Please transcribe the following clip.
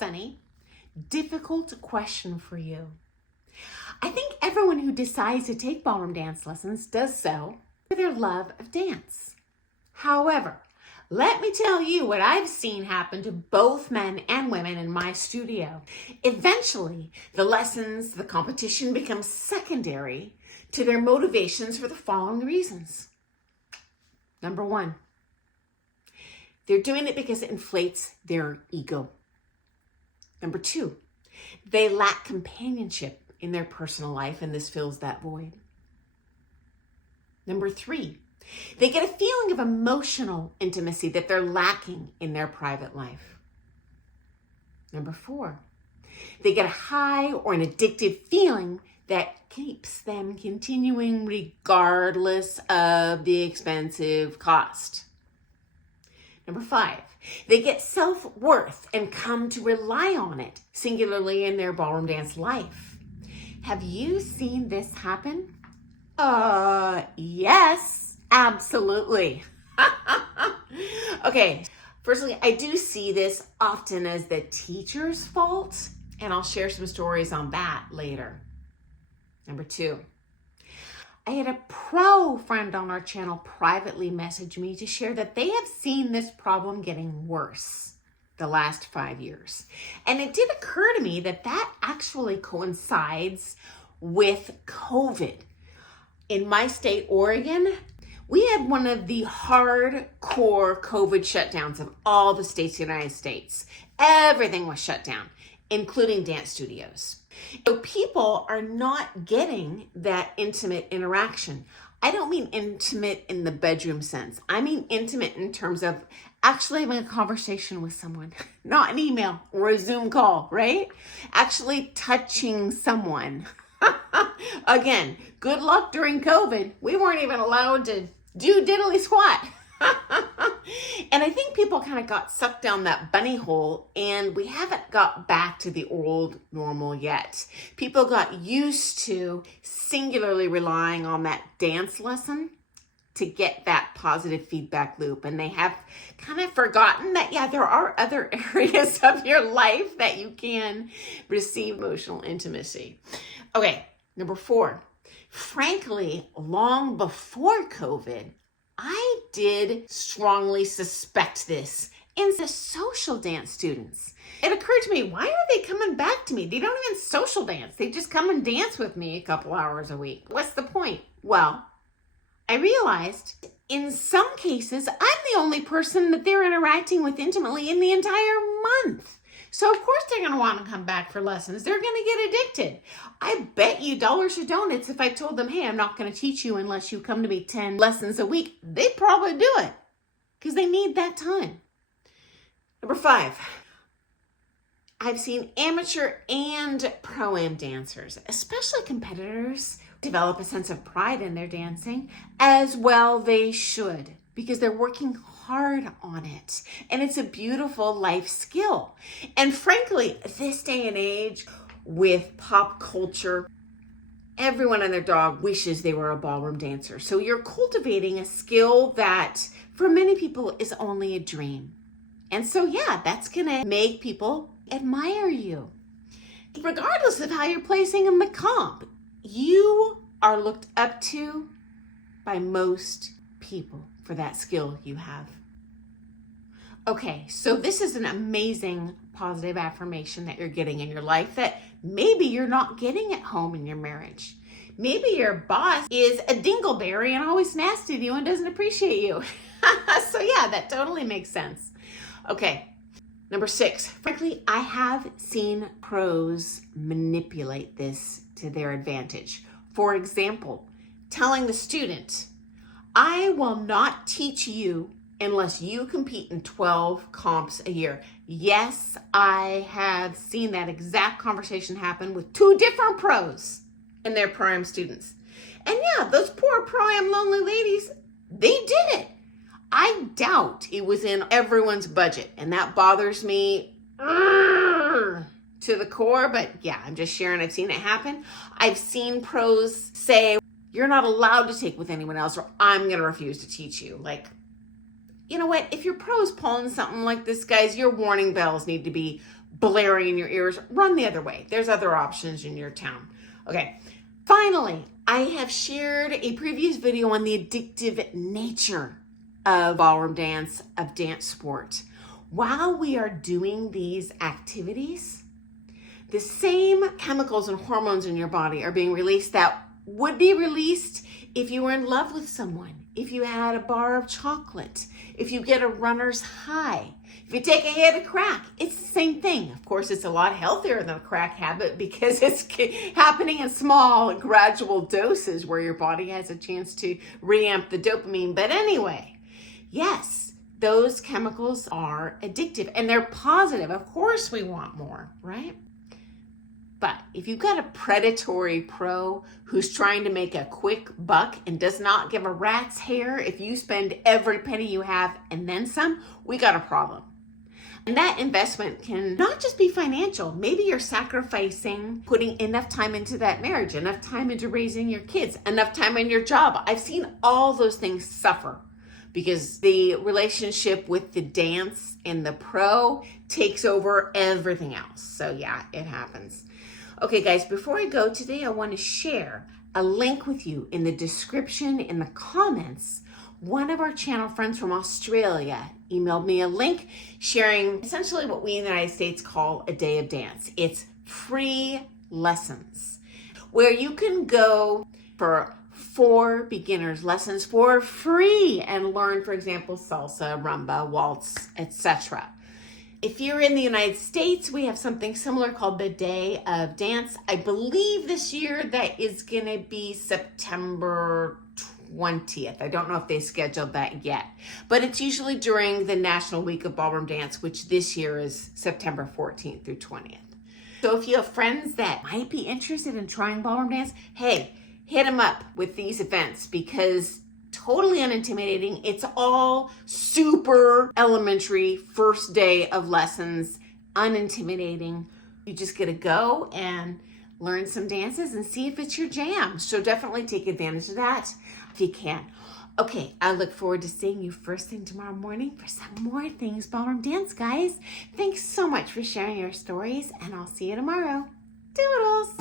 Sunny. Difficult question for you. I think everyone who decides to take ballroom dance lessons does so for their love of dance. However, let me tell you what I've seen happen to both men and women in my studio. Eventually, the lessons, the competition becomes secondary to their motivations for the following reasons. Number one, they're doing it because it inflates their ego. Number two, they lack companionship in their personal life, and this fills that void. Number three, they get a feeling of emotional intimacy that they're lacking in their private life. Number four, they get a high or an addictive feeling that keeps them continuing regardless of the expensive cost. Number five, they get self-worth and come to rely on it, singularly in their ballroom dance life. Have you seen this happen? Yes, absolutely. Okay, firstly, I do see this often as the teacher's fault, and I'll share some stories on that later. Number two, I had a pro friend on our channel privately message me to share that they have seen this problem getting worse the last 5 years. And it did occur to me that that actually coincides with COVID. In my state, Oregon, we had one of the hardcore COVID shutdowns of all the states in the United States. Everything was shut down, including dance studios. So people are not getting that intimate interaction. I don't mean intimate in the bedroom sense. I mean intimate in terms of actually having a conversation with someone, not an email or a Zoom call, right? Actually touching someone. Again, good luck during COVID. We weren't even allowed to do diddly squat. And I think people kind of got sucked down that bunny hole, and we haven't got back to the old normal yet. People got used to singularly relying on that dance lesson to get that positive feedback loop, and they have kind of forgotten that, yeah, there are other areas of your life that you can receive emotional intimacy. Okay, number four. Frankly, long before COVID, I did strongly suspect this in the social dance students. It occurred to me, why are they coming back to me? They don't even social dance. They just come and dance with me a couple hours a week. What's the point? Well, I realized in some cases, I'm the only person that they're interacting with intimately in the entire month. So of course they're going to want to come back for lessons. They're going to get addicted. I bet you dollars or donuts if I told them, hey, I'm not going to teach you unless you come to me 10 lessons a week, they'd probably do it because they need that time. Number five, I've seen amateur and pro-am dancers, especially competitors, develop a sense of pride in their dancing, as well they should, because they're working hard on it. And it's a beautiful life skill. And frankly, this day and age with pop culture, everyone and their dog wishes they were a ballroom dancer. So you're cultivating a skill that for many people is only a dream. And so yeah, that's gonna make people admire you. Regardless of how you're placing in the comp, you are looked up to by most people for that skill you have. Okay, so this is an amazing positive affirmation that you're getting in your life that maybe you're not getting at home in your marriage. Maybe your boss is a dingleberry and always nasty to you and doesn't appreciate you. So yeah, that totally makes sense. Okay, number six. Frankly, I have seen pros manipulate this to their advantage. For example, telling the student, I will not teach you unless you compete in 12 comps a year. Yes, I have seen that exact conversation happen with two different pros and their pro-am students. And yeah, those poor pro-am lonely ladies, they did it. I doubt it was in everyone's budget, and that bothers me to the core, but yeah, I'm just sharing. I've seen it happen. I've seen pros say, you're not allowed to take with anyone else, or I'm going to refuse to teach you. Like, you know what? If your pro's pulling something like this, guys, your warning bells need to be blaring in your ears, run the other way. There's other options in your town. Okay. Finally, I have shared a previous video on the addictive nature of ballroom dance, of dance sport. While we are doing these activities, the same chemicals and hormones in your body are being released that would be released if you were in love with someone, if you had a bar of chocolate, if you get a runner's high, if you take a hit of crack. It's the same thing. Of course, it's a lot healthier than a crack habit because it's happening in small, gradual doses where your body has a chance to reamp the dopamine. But anyway, yes, those chemicals are addictive and they're positive. Of course, we want more, right? But if you've got a predatory pro who's trying to make a quick buck and does not give a rat's hair if you spend every penny you have and then some, we got a problem. And that investment can not just be financial. Maybe you're sacrificing putting enough time into that marriage, enough time into raising your kids, enough time in your job. I've seen all those things suffer because the relationship with the dance and the pro takes over everything else. So yeah, it happens. Okay, guys, before I go today, I want to share a link with you in the description, in the comments. One of our channel friends from Australia emailed me a link sharing essentially what we in the United States call a day of dance. It's free lessons where you can go for 4 beginners lessons for free and learn, for example, salsa, rumba, waltz, etc. If you're in the United States, we have something similar called the Day of Dance. I believe this year that is going to be September 20th. I don't know if they scheduled that yet, but it's usually during the National Week of Ballroom Dance, which this year is September 14th through 20th. So if you have friends that might be interested in trying ballroom dance, hey, hit them up with these events because totally unintimidating. It's all super elementary first day of lessons, unintimidating. You just get to go and learn some dances and see if it's your jam. So definitely take advantage of that if you can. Okay, I look forward to seeing you first thing tomorrow morning for some more things ballroom dance, guys. Thanks so much for sharing your stories, and I'll see you tomorrow. Doodles!